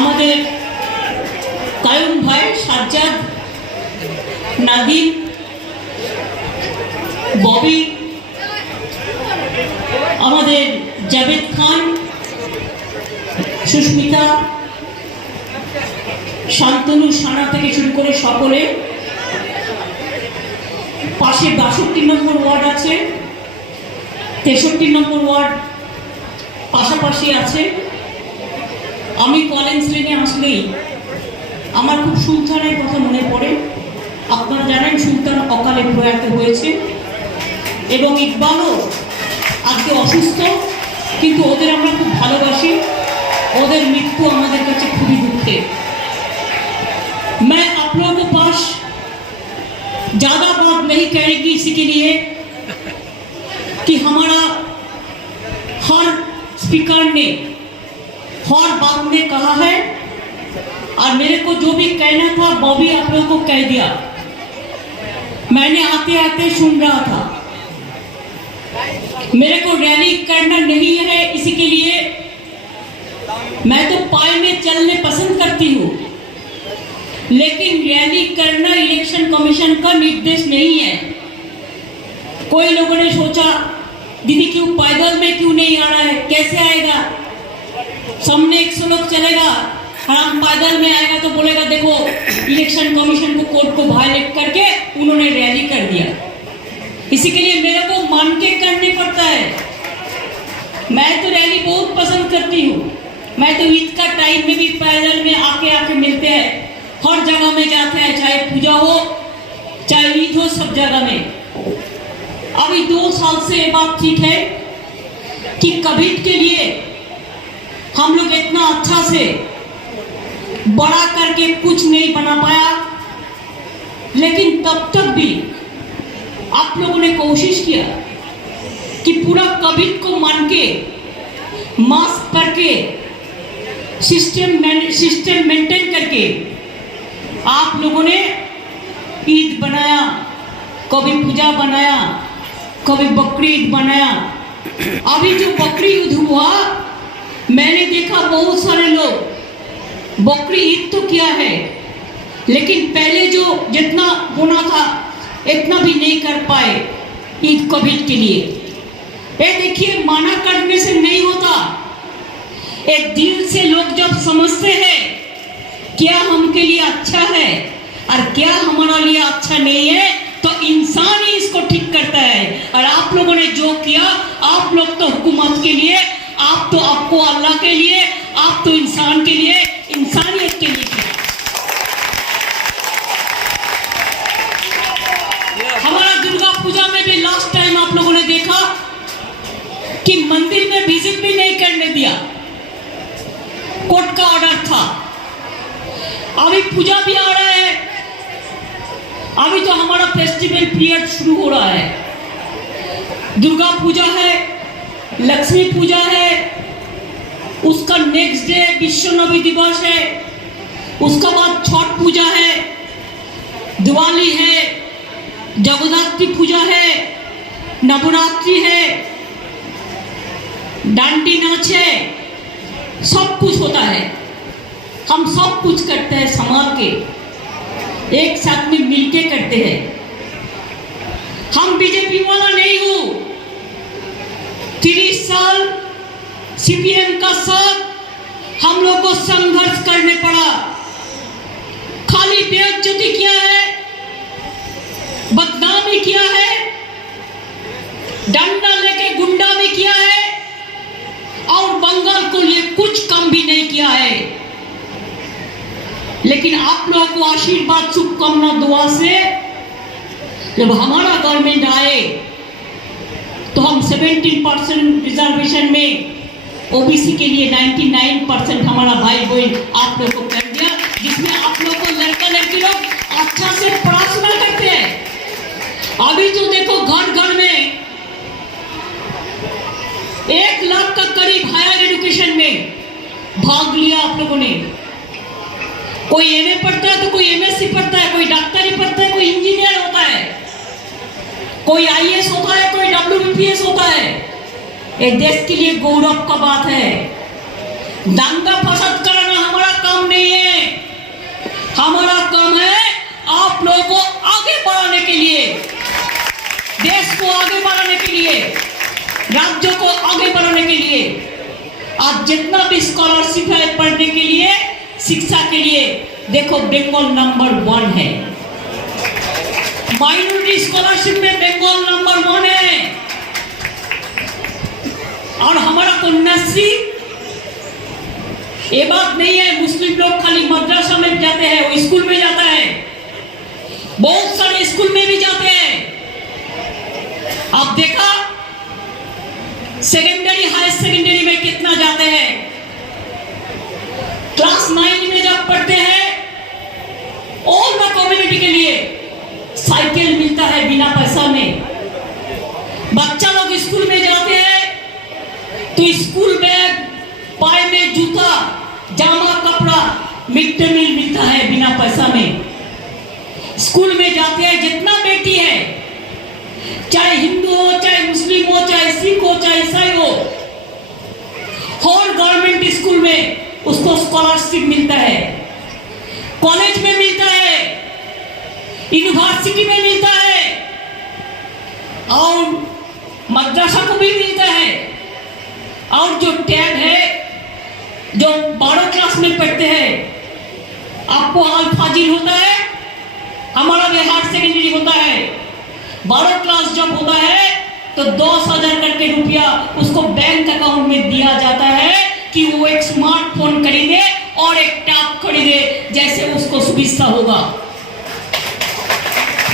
আমাদের কায়ুম ভাই, সাজ্জাদ, নাদিম, ববি, আমাদের জাভেদ খান, সুস্মিতা, শান্তনু, সানা থেকে শুরু করে সকলে। পাশে 62 নম্বর ওয়ার্ড আছে, 63 নম্বর ওয়ার্ড পাশাপাশি আছে। আমি কলেজ লেনে আসলেই আমার খুব সুলতানের কথা মনে পড়ে। আপনারা জানেন সুলতান অকালে প্রয়াত হয়েছে এবং ইকবালও আজকে অসুস্থ, কিন্তু ওদের আমরা খুব ভালোবাসি। ওদের মৃত্যু আমাদের কাছে খুবই দুঃখের। मैं आप लोगों के पास ज़्यादा बात नहीं कहेगी इसी के लिए कि हमारा हर स्पीकर ने हर बात में कहा है और मेरे को जो भी कहना था वो भी आप लोगों को कह दिया। मैंने आते आते सुन रहा था, मेरे को रैली करना नहीं है, इसी के लिए मैं तो पाए में चलने पसंद करती हूँ, लेकिन रैली करना इलेक्शन कमीशन का निर्देश नहीं है। कोई लोगों ने सोचा दीदी क्यों पैदल में क्यों नहीं आ रहा है, कैसे आएगा, सामने 100 लोग चलेगा और हम पैदल में आएगा तो बोलेगा देखो इलेक्शन कमीशन को कोर्ट को वायलेट करके उन्होंने रैली कर दिया। इसी के लिए मेरे को मान के करने पड़ता है। मैं तो रैली बहुत पसंद करती हूँ। मैं तो ईद का टाइम में भी पैदल में आके मिलते हैं, हर जगह में जाते हैं, चाहे पूजा हो चाहे ईद हो, सब जगह में। अभी 2 साल से ये बात ठीक है कि कोविड के लिए हम लोग इतना अच्छा से बड़ा करके कुछ नहीं बना पाया, लेकिन तब तक भी आप लोगों ने कोशिश किया कि पूरा कोविड को मान के मास्क करके सिस्टम मेंटेन करके आप लोगों ने ईद बनाया, कभी पूजा बनाया, कभी बकरी ईद बनाया। अभी जो बकरी ईद हुआ मैंने देखा बहुत सारे लोग बकरी ईद तो किया है, लेकिन पहले जो जितना होना था इतना भी नहीं कर पाए ईद कोविड के लिए। ये देखिए, माना करने से नहीं होता। एक दिल से लोग जब समझते हैं क्या हमके लिए अच्छा है और क्या हमारा लिए अच्छा नहीं है, तो इंसान ही इसको ठीक करता है। और आप लोगों ने जो किया, आप लोग तो हुकूमत के लिए, आप तो आपको अल्लाह के लिए, आप तो इंसान के लिए, इंसानियत के लिए किया। हमारा दुर्गा पूजा में भी लास्ट टाइम आप लोगों ने देखा कि मंदिर में विजिट भी नहीं करने दिया, कोर्ट का ऑर्डर था। अभी पूजा भी आ रहा है, अभी तो हमारा फेस्टिवल पीरियड शुरू हो रहा है। दुर्गा पूजा है, लक्ष्मी पूजा है, उसका नेक्स्ट डे विश्व नबी दिवस है, उसका बाद छठ पूजा है, दिवाली है, जगन्नाथ पूजा है, नवरात्रि है, डांडी नाच है, सब कुछ होता है। हम सब कुछ करते हैं संभाल के, एक साथ में मिलके करते हैं। हम बीजेपी वाला नहीं हूँ। 30 साल सीपीएम का साथ हम लोग को संघर्ष करने पड़ा। खाली बेइज्जती किया है, बदनामी किया है, डंडा लेके गुंडा भी किया है और बंगाल को लिए कुछ कम भी नहीं किया है। लेकिन आप लोगों को आशीर्वाद, शुभकामना, दुआ से जब हमारा गवर्नमेंट आए तो हम 17% रिजर्वेशन में ओबीसी के लिए 99% हमारा भाई बहन आप लोग को कर दिया, जिसमें आप लोग को लड़का लड़की लोग अच्छा से पढ़ाशुना करते हैं। अभी तो देखो घर घर में 1 लाख का करीब हायर एजुकेशन में भाग लिया आप लोगों ने। कोई एमए पढ़ता है तो कोई एमएससी पढ़ता है, कोई डॉक्टरी पढ़ता है, कोई इंजीनियर होता है, कोई आईएएस होता है, कोई डब्ल्यूबीपीएस होता है। ये देश के लिए गौरव का बात है। दंगा फसाद कराना हमारा काम लिए, राज्यों को आगे बढ़ाने के लिए आज जितना भी स्कॉलरशिप है पढ़ने के लिए, शिक्षा के लिए, देखो बंगाल नंबर 1 है। माइनॉरिटी स्कॉलरशिप में बंगाल नंबर 1 है। और हमारा कन्याश्री, ये बात नहीं है मुस्लिम लोग खाली मद्रसा में जाते हैं, वो स्कूल में जाता है, बहुत सारे स्कूल में भी जाते हैं। आप देखा सेकेंडरी हायर सेकेंडरी में कितना जाते हैं। क्लास 9 में जब पढ़ते हैं, ऑल द कम्युनिटी के लिए साइकिल मिलता है बिना पैसा में। बच्चा लोग स्कूल में जाते हैं तो स्कूल बैग, पाए में जूता, जामा, कपड़ा, मिड डे मील मिलता है बिना पैसा में। स्कूल में जाते हैं जितना बेटी है, चाहे हिंदू हो, चाहे मुस्लिम हो, चाहे सिख हो, चाहे ईसाई हो, हर गवर्नमेंट स्कूल में उसको स्कॉलरशिप मिलता है। कॉलेज में मिलता है, यूनिवर्सिटी में मिलता है, और मद्रसा को भी मिलता है। और जो टैब है, जो 12 क्लास में पढ़ते हैं, आपको अल-फाजिल होता है, हमारा बिहार सेकेंडरी होता है। 12 क्लास जब होता है तो 10,000 करके रुपया उसको बैंक अकाउंट में दिया जाता है कि वो एक स्मार्टफोन खरीदे और एक टैब खरीदे, जैसे उसको सुविधा होगा।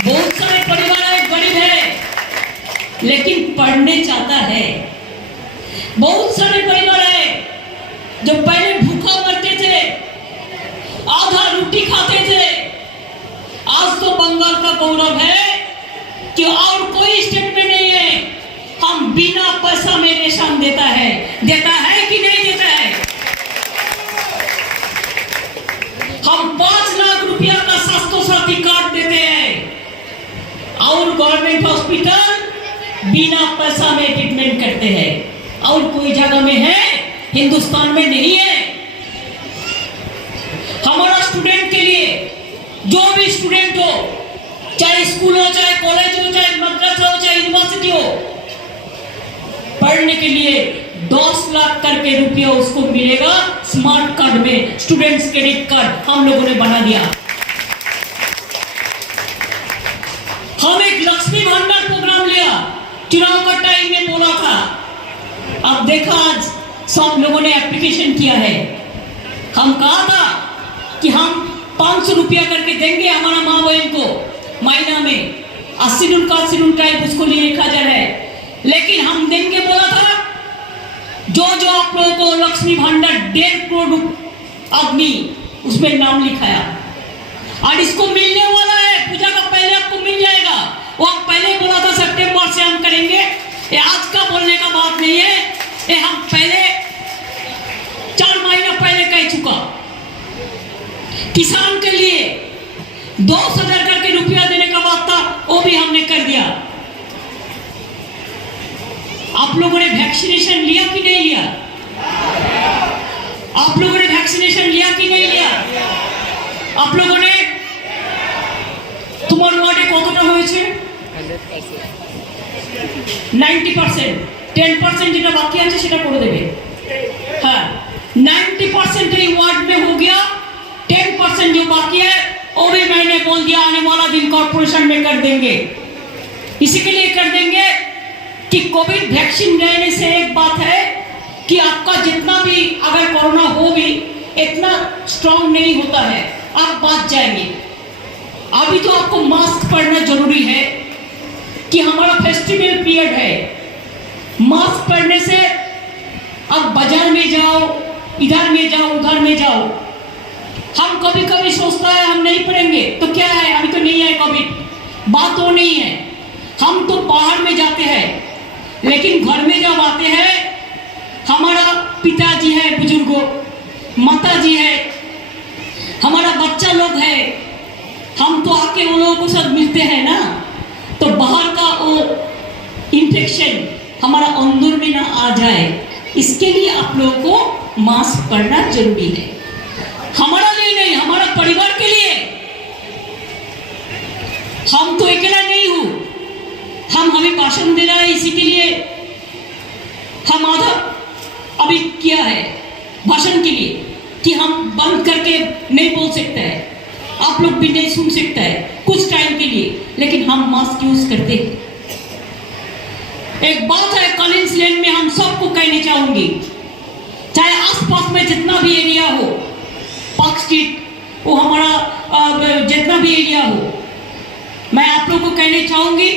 बहुत सारे परिवार है, गरीब है, लेकिन पढ़ने चाहता है। बहुत सारे परिवार है जो पहले भूखा मरते थे, आधा रोटी खाते थे। आज तो बंगाल का गौरव है कि और कोई स्टेट में नहीं है, हम बिना पैसा में रेशन देता है कि नहीं देता है। हम 5 लाख रुपया का स्वास्थ्य साथी कार्ड देते हैं और गवर्नमेंट हॉस्पिटल बिना पैसा में ट्रीटमेंट करते हैं। और कोई जगह में है, हिंदुस्तान में नहीं है। हमारा स्टूडेंट के लिए, जो भी स्टूडेंट हो, चाहे स्कूल हो, चाहे कॉलेज हो, चाहे मद्रसा हो, चाहे यूनिवर्सिटी हो, पढ़ने के लिए 10 लाख करके रुपया उसको मिलेगा स्मार्ट कार्ड में। स्टूडेंट्स क्रेडिट कार्ड हम लोगों ने बना दिया। हम एक लक्ष्मी भंडार प्रोग्राम लिया, चुनाव का टाइम में बोला था। अब देखा आज सब लोगों ने एप्लीकेशन किया है। हम कहा था कि हम 500 रुपया करके देंगे हमारा माँ बहन को महीना में, 80 टाइप उसको लिए 1000 है, लेकिन हम देंगे बोला था। जो आप लोगों को लक्ष्मी भंडार 1.5 करोड़ आदमी उसमें नाम लिखाया, और इसको मिलने वाला है, पूजा का पहले आपको मिल जाएगा। वो पहले बोला था सितंबर से हम करेंगे, ये आज का बोलने का बात नहीं है, ये हम पहले 4 महीना पहले कह चुका। किसान के लिए 10,000 करके रुपया देने का बात था, वो भी हमने कर दिया। आप लोगों ने वैक्सीनेशन लिया कि नहीं लिया? आप लोगों ने वैक्सीनेशन लिया कि नहीं लिया? आप लोगों ने, তোমার ওয়ার্ডে কতটা হয়েছে? 90%। 10% যেটা বাকি আছে সেটা করে দেবে। हाँ, 90% ये वार्ड में हो गया। 10% जो बाकी है वो भी मैंने बोल दिया आने वाला दिन कॉर्पोरेशन में कर देंगे। इसी के लिए कर देंगे कि कोविड वैक्सीन लेने से एक बात है कि आपका जितना भी अगर कोरोना हो भी इतना स्ट्रांग नहीं होता है, आप बच जाएंगे। अभी तो आपको मास्क पहनना जरूरी है कि हमारा फेस्टिवल पीरियड है। मास्क पहनने से अब बाजार में जाओ, इधर में जाओ, उधर में जाओ। हम कभी कभी सोचता है हम नहीं पढ़ेंगे तो क्या है, अभी तो नहीं है कोविड, बात तो नहीं है। हम तो बाहर में जाते हैं, लेकिन घर में जब आते हैं, हमारा पिताजी है, बुजुर्गों, माताजी है, हमारा बच्चा लोग है, हम तो आके उन लोगों के साथ मिलते हैं ना, तो बाहर का वो इन्फेक्शन हमारा अंदर में ना आ जाए, इसके लिए आप लोगों को मास्क पहनना जरूरी है। हमारा लिए नहीं, हमारा परिवार के लिए। हम तो अकेला नहीं हूँ, हम हम हमें भाषण दे रहा है, इसी के लिए हम आधा अभी किया है भाषण के लिए कि हम बंद करके नहीं बोल सकते हैं, आप लोग भी नहीं सुन सकते हैं कुछ टाइम के लिए, लेकिन हम मास्क यूज करते हैं। एक बात है कॉलिंस लेन में हम सबको कहना चाहूंगी, चाहे आसपास में जितना भी एरिया हो, पार्क स्ट्रीट वो हमारा जितना भी एरिया हो, मैं आप लोगों को कहना चाहूंगी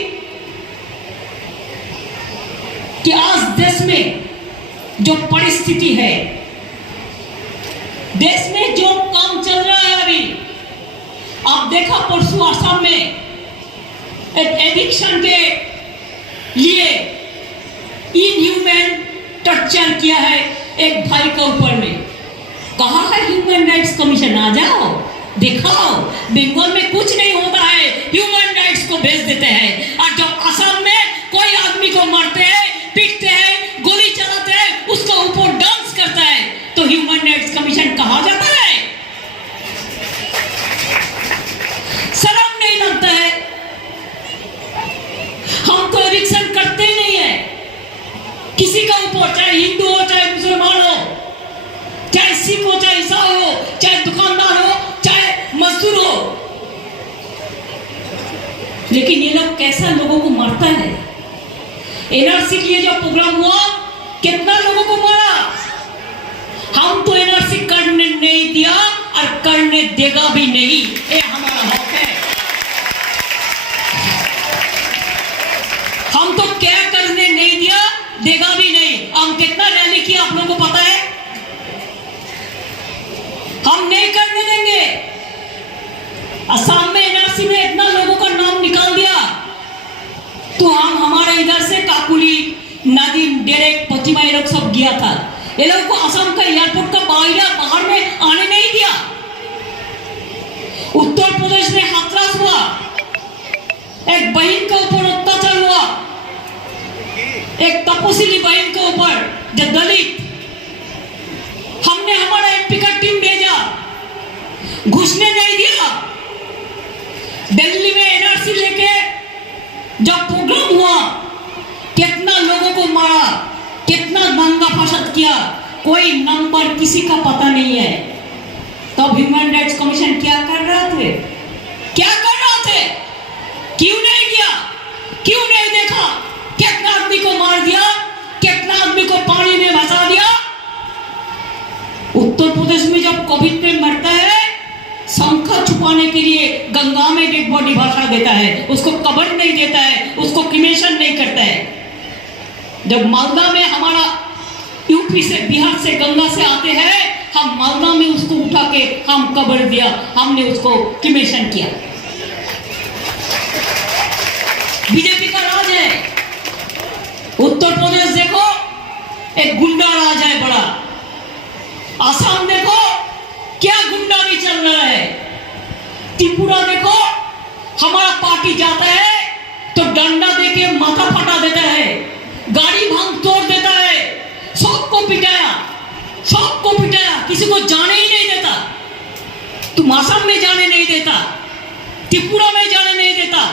कि आज देश में जो परिस्थिति है, देश में जो काम चल रहा है अभी, आप देखा परसों आसाम में एक एविक्शन के लिए इनह्यूमन टॉर्चर किया है एक भाई के ऊपर में। कहा है ह्यूमन राइट्स कमीशन, आ जाओ दिखाओ, बंगाल में कुछ नहीं होता है, ह्यूमन राइट्स को भेज देते हैं। और जब असम में कोई आदमी को मारते हैं, पीटते हैं, गोली चलाते हैं, उसका ऊपर डांस करता है, तो ह्यूमन राइट्स कमीशन कहा जाता है? शर्म नहीं लगता है? हम तो एविक्शन करते ही नहीं है किसी का ऊपर, चाहे हिंदू हो, चाहे मुसलमान हो, चाहे सिख हो, चाहे ईसाई हो, चाहे दुकानदार हो, चाहे मजदूर हो। लेकिन ये लोग कैसा लोगों को मारता है। एनआरसी के लिए जो प्रोग्राम हुआ, कितना लोगों को मारा। हम तो एनआरसी करने नहीं दिया और करने देगा भी नहीं, ये हमारा हक है। हम तो क्या करने नहीं दिया, देगा भी नहीं। हम कितना रैली किया आप लोगों को पता है? हम नहीं करने देंगे। असम में एनआरसी में इतना लोगों का नाम निकाल दिया, तो हम हमारे इधर से काकुली, नादिम, डेरेक, प्रतिमा ये लोग सब गया था। ये लोग को असम का एयरपोर्ट का बाहर में आने नहीं दिया। उत्तर प्रदेश में हाथरस हुआ, एक बहन के ऊपर अत्याचार हुआ, एक तपस्वी बहन के ऊपर जो दलित। हमने हमारा एमपी का टीम भेजा, घुसने नहीं दिया। दिल्ली में एनआरसी लेके जब प्रोग्राम हुआ, कितना लोगों को मारा, कितना दंगा फसाद किया, कोई नंबर किसी का पता नहीं है। तब ह्यूमन राइट्स कमीशन क्या कर रहे थे? क्या कर रहे थे? क्यों नहीं किया? क्यों नहीं देखा? कितना आदमी को मार दिया, कितना आदमी को पानी में भसा दिया। उत्तर प्रदेश में जब कोविड में मरता है, शंखा छुपाने के लिए गंगा में डेड बॉडी भसा देता है, उसको कब्र नहीं देता है, उसको क्रिमेशन नहीं करता है। जब मालदा में हमारा यूपी से, बिहार से, गंगा से आते हैं, हम मालदा में उसको उठा के हम कब्र दिया, हमने उसको क्रिमेशन किया। बीजेपी का राज है। उत्तर प्रदेश देखो, एक गुंडा राज है बड़ा। असम देखो क्या गुंडागी चल रहा है। त्रिपुरा देखो, हमारा पार्टी जाता है तो डंडा देके माथा फटा देता है, गाड़ी भांग तोड़ देता है, सबको पिटाया, सबको पिटाया, किसी को जाने ही नहीं देता। तुम असम में जाने नहीं देता, त्रिपुरा में जाने नहीं देता,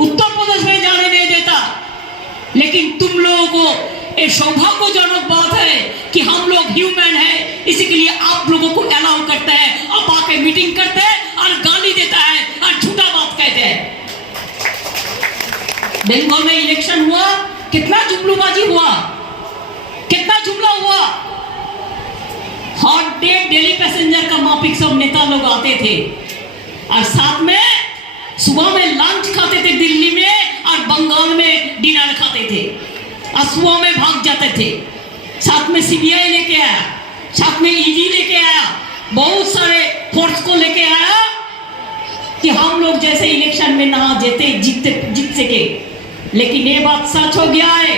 उत्तर प्रदेश में जाने नहीं देता। लेकिन तुम लोगों को ये सौभाग्यजनक बात है कि हम लोग ह्यूमन है, इसी के लिए आप लोगों को अलाउ करता है, आप आके मीटिंग करते हैं और गाली देता है और झूठा बात कहते हैं। बंगाल में इलेक्शन हुआ, कितना जुमलाबाजी हुआ, कितना जुमला हुआ। हर डे डेली पैसेंजर का माफिक सब नेता लोग आते थे और साथ में सुबह में लंच खाते थे दिल्ली में और बंगाल में डिनर खाते थे और सुबह में भाग जाते थे। साथ में सीबीआई लेके आया, साथ में ईडी लेके आया, बहुत सारे फोर्स को लेके आया कि हम लोग जैसे इलेक्शन में ना जीत सके। लेकिन ये बात सच हो गया है,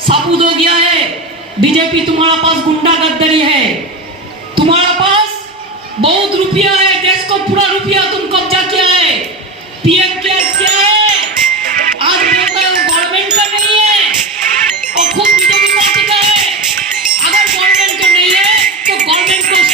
साबुत हो गया है। बीजेपी तुम्हारा पास गुंडागर्दी है, तुम्हारा पास बहुत रुपया है,